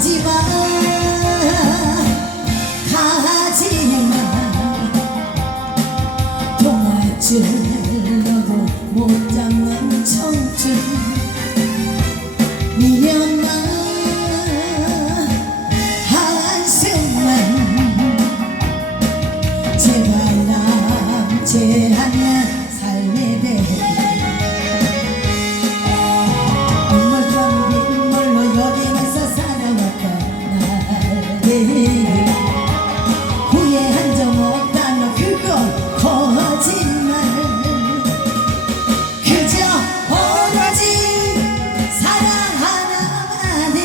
가지마 가지마 통화질러도 못당한 청춘 미련만 한숨만 제발 나 제한 후회한 적 없다면 그건 거짓말 그저 오로지 사랑 하나만을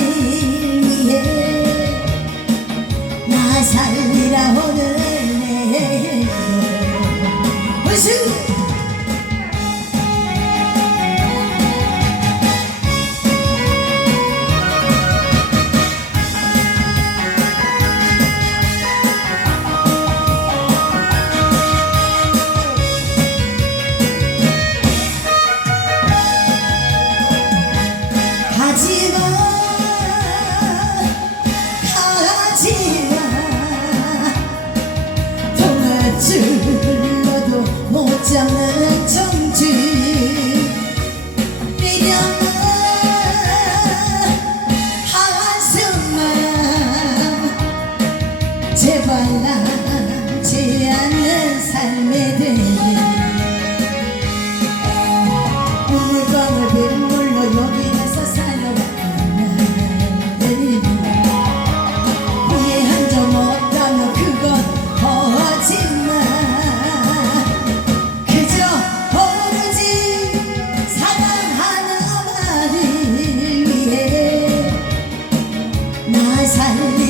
위해 나 살리라 오늘 내 우수 줄로도 못 잡는 정주 미련만 한숨만 제발 남지 않는 삶에 대해 살리라 오늘